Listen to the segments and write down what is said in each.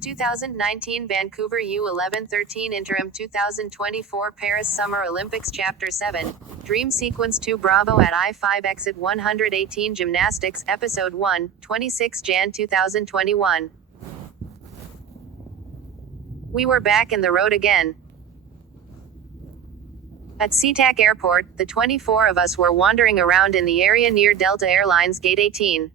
2019 Vancouver U11-13 Interim 2024 Paris Summer Olympics Chapter 7, Dream Sequence 2 Bravo at I-5 Exit 118 Gymnastics Episode 1, 26 Jan 2021. We were back in the road again. At SeaTac Airport, the 24 of us were wandering around in the area near Delta Airlines Gate 18.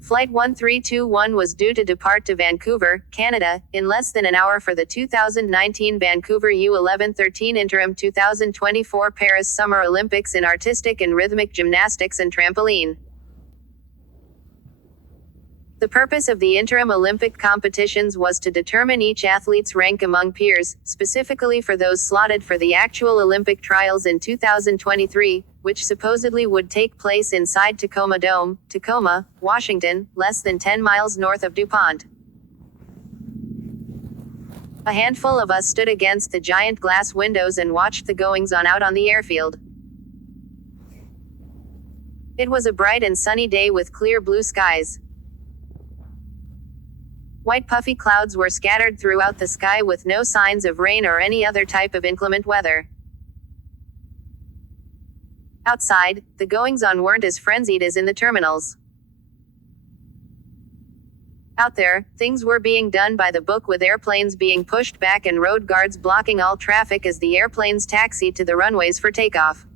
Flight 1321 was due to depart to Vancouver, Canada, in less than an hour for the 2019 Vancouver U11-13 Interim 2024 Paris Summer Olympics in artistic and rhythmic gymnastics and trampoline. The purpose of the interim Olympic competitions was to determine each athlete's rank among peers, specifically for those slotted for the actual Olympic trials in 2023, which supposedly would take place inside Tacoma Dome, Tacoma, Washington, less than 10 miles north of DuPont. A handful of us stood against the giant glass windows and watched the goings-on out on the airfield. It was a bright and sunny day with clear blue skies. White puffy clouds were scattered throughout the sky with no signs of rain or any other type of inclement weather. Outside, the goings-on weren't as frenzied as in the terminals. Out there, things were being done by the book, with airplanes being pushed back and road guards blocking all traffic as the airplanes taxied to the runways for takeoff.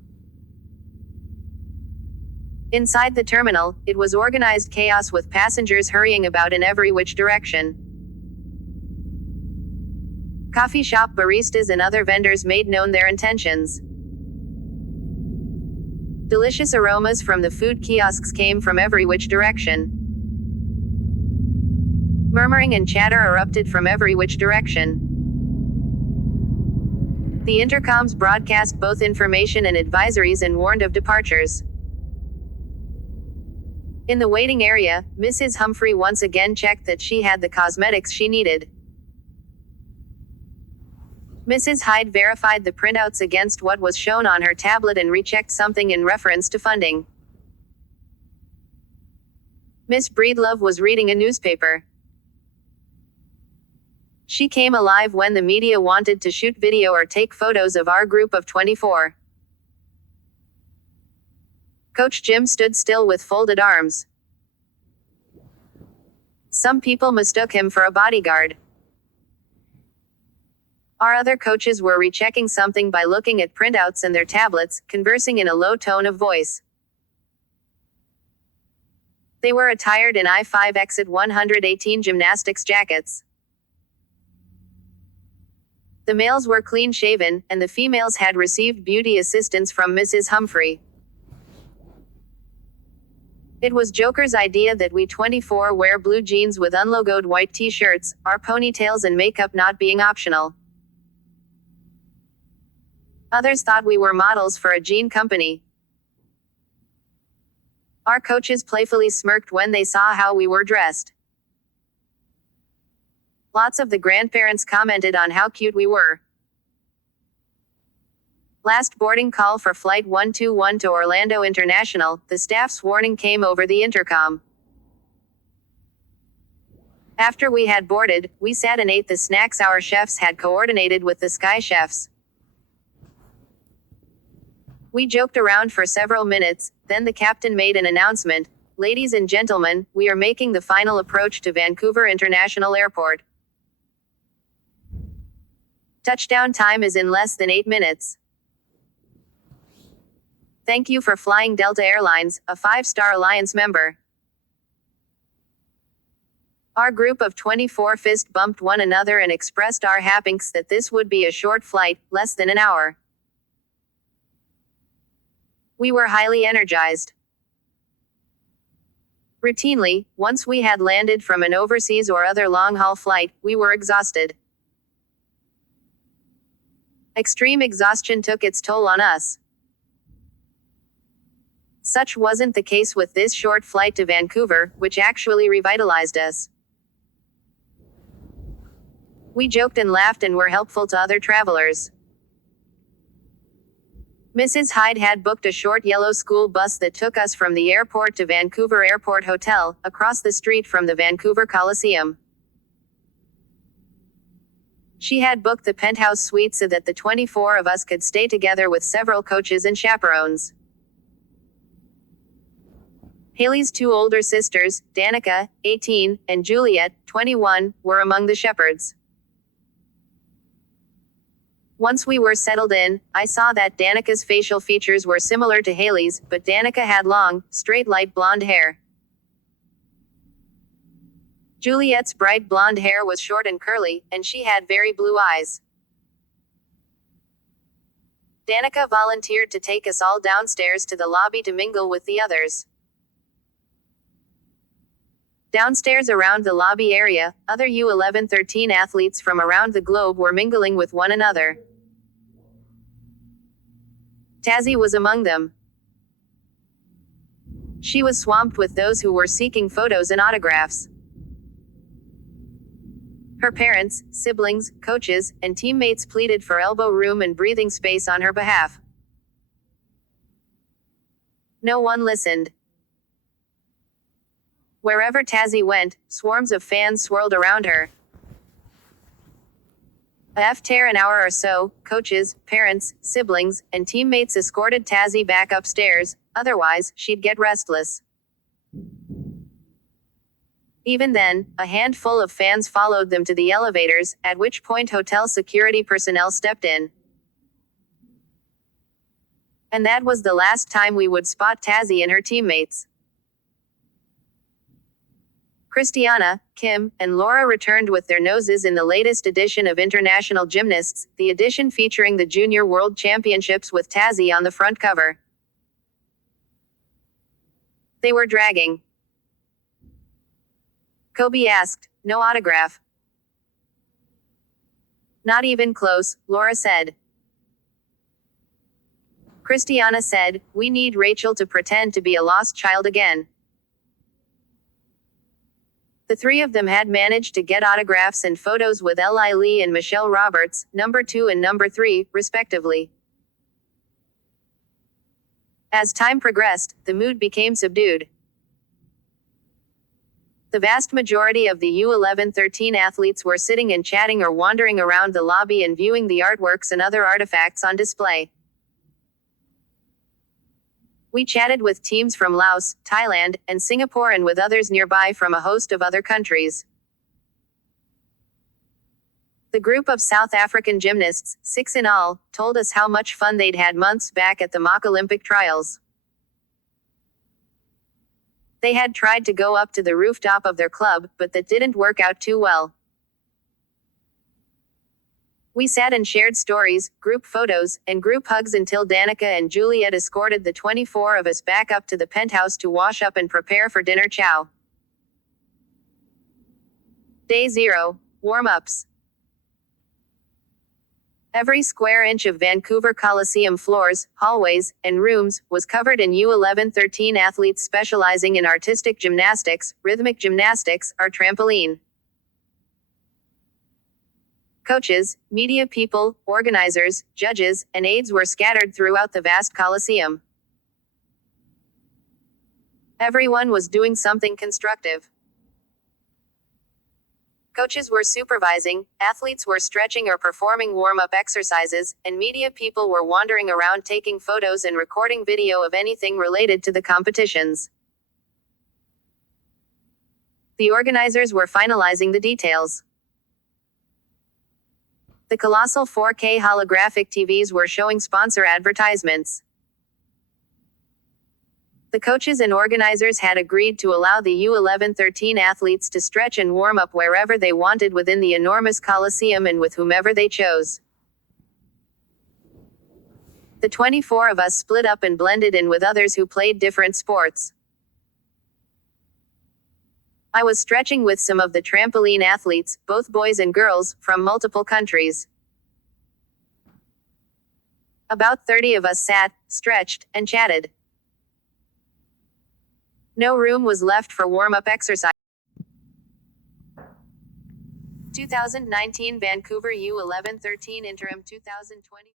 Inside the terminal, it was organized chaos with passengers hurrying about in every which direction. Coffee shop baristas and other vendors made known their intentions. Delicious aromas from the food kiosks came from every which direction. Murmuring and chatter erupted from every which direction. The intercoms broadcast both information and advisories and warned of departures. In the waiting area, Mrs. Humphrey once again checked that she had the cosmetics she needed. Mrs. Hyde verified the printouts against what was shown on her tablet and rechecked something in reference to funding. Miss Breedlove was reading a newspaper. She came alive when the media wanted to shoot video or take photos of our group of 24. Coach Jim stood still with folded arms. Some people mistook him for a bodyguard. Our other coaches were rechecking something by looking at printouts and their tablets, conversing in a low tone of voice. They were attired in I-5 Exit 118 gymnastics jackets. The males were clean-shaven, and the females had received beauty assistance from Mrs. Humphrey. It was Joker's idea that we 24 wear blue jeans with unlogoed white t-shirts, our ponytails and makeup not being optional. Others thought we were models for a jean company. Our coaches playfully smirked when they saw how we were dressed. Lots of the grandparents commented on how cute we were. Last boarding call for Flight 121 to Orlando International, the staff's warning came over the intercom. After we had boarded, we sat and ate the snacks our chefs had coordinated with the Sky Chefs. We joked around for several minutes, then the captain made an announcement. Ladies and gentlemen, we are making the final approach to Vancouver International Airport. Touchdown time is in less than 8 minutes. Thank you for flying Delta Airlines, a 5-star Alliance member. Our group of 24 fist bumped one another and expressed our happiness that this would be a short flight, less than an hour. We were highly energized. Routinely, once we had landed from an overseas or other long-haul flight, we were exhausted. Extreme exhaustion took its toll on us. Such wasn't the case with this short flight to Vancouver, which actually revitalized us. We joked and laughed and were helpful to other travelers. Mrs. Hyde had booked a short yellow school bus that took us from the airport to Vancouver Airport Hotel, across the street from the Vancouver Coliseum. She had booked the penthouse suite so that the 24 of us could stay together with several coaches and chaperones. Haley's two older sisters, Danica, 18, and Juliet, 21, were among the shepherds. Once we were settled in, I saw that Danica's facial features were similar to Haley's, but Danica had long, straight light blonde hair. Juliet's bright blonde hair was short and curly, and she had very blue eyes. Danica volunteered to take us all downstairs to the lobby to mingle with the others. Downstairs around the lobby area, other U11-13 athletes from around the globe were mingling with one another. Tazzy was among them. She was swamped with those who were seeking photos and autographs. Her parents, siblings, coaches, and teammates pleaded for elbow room and breathing space on her behalf. No one listened. Wherever Tazzy went, swarms of fans swirled around her. After an hour or so, coaches, parents, siblings, and teammates escorted Tazzy back upstairs, otherwise, she'd get restless. Even then, a handful of fans followed them to the elevators, at which point hotel security personnel stepped in. And that was the last time we would spot Tazzy and her teammates. Christiana, Kim, and Laura returned with their noses in the latest edition of International Gymnasts, the edition featuring the Junior World Championships with Tazzy on the front cover. They were dragging. Kobe asked, "No autograph?" "Not even close," Laura said. Christiana said, "We need Rachel to pretend to be a lost child again." The three of them had managed to get autographs and photos with Eli Lee and Michelle Roberts, number 2 and number 3, respectively. As time progressed, the mood became subdued. The vast majority of the U11-13 athletes were sitting and chatting or wandering around the lobby and viewing the artworks and other artifacts on display. We chatted with teams from Laos, Thailand, and Singapore and with others nearby from a host of other countries. The group of South African gymnasts, 6 in all, told us how much fun they'd had months back at the mock Olympic trials. They had tried to go up to the rooftop of their club, but that didn't work out too well. We sat and shared stories, group photos, and group hugs until Danica and Juliet escorted the 24 of us back up to the penthouse to wash up and prepare for dinner chow. Day 0. Warm-ups. Every square inch of Vancouver Coliseum floors, hallways, and rooms was covered in U11-13 athletes specializing in artistic gymnastics, rhythmic gymnastics, or trampoline. Coaches, media people, organizers, judges, and aides were scattered throughout the vast Coliseum. Everyone was doing something constructive. Coaches were supervising, athletes were stretching or performing warm-up exercises, and media people were wandering around taking photos and recording video of anything related to the competitions. The organizers were finalizing the details. The colossal 4K holographic TVs were showing sponsor advertisements. The coaches and organizers had agreed to allow the U11-13 athletes to stretch and warm up wherever they wanted within the enormous Coliseum and with whomever they chose. The 24 of us split up and blended in with others who played different sports. I was stretching with some of the trampoline athletes, both boys and girls, from multiple countries. About 30 of us sat, stretched, and chatted. No room was left for warm-up exercise. 2019 Vancouver U11-13 Interim 2020